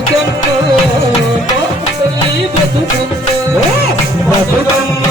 Bathukamma. Bathukamma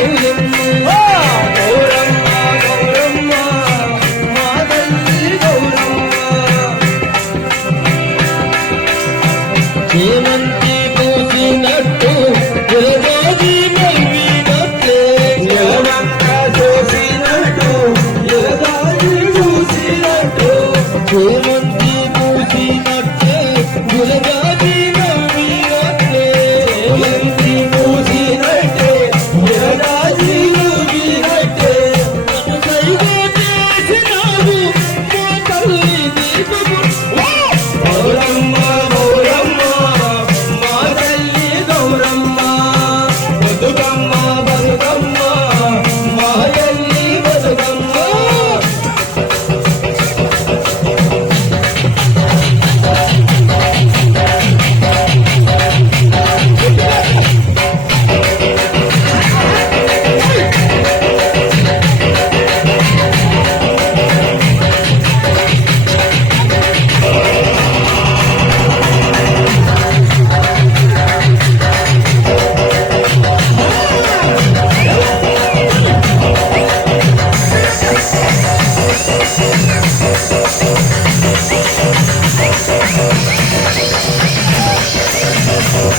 singing.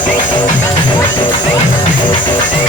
Thank you.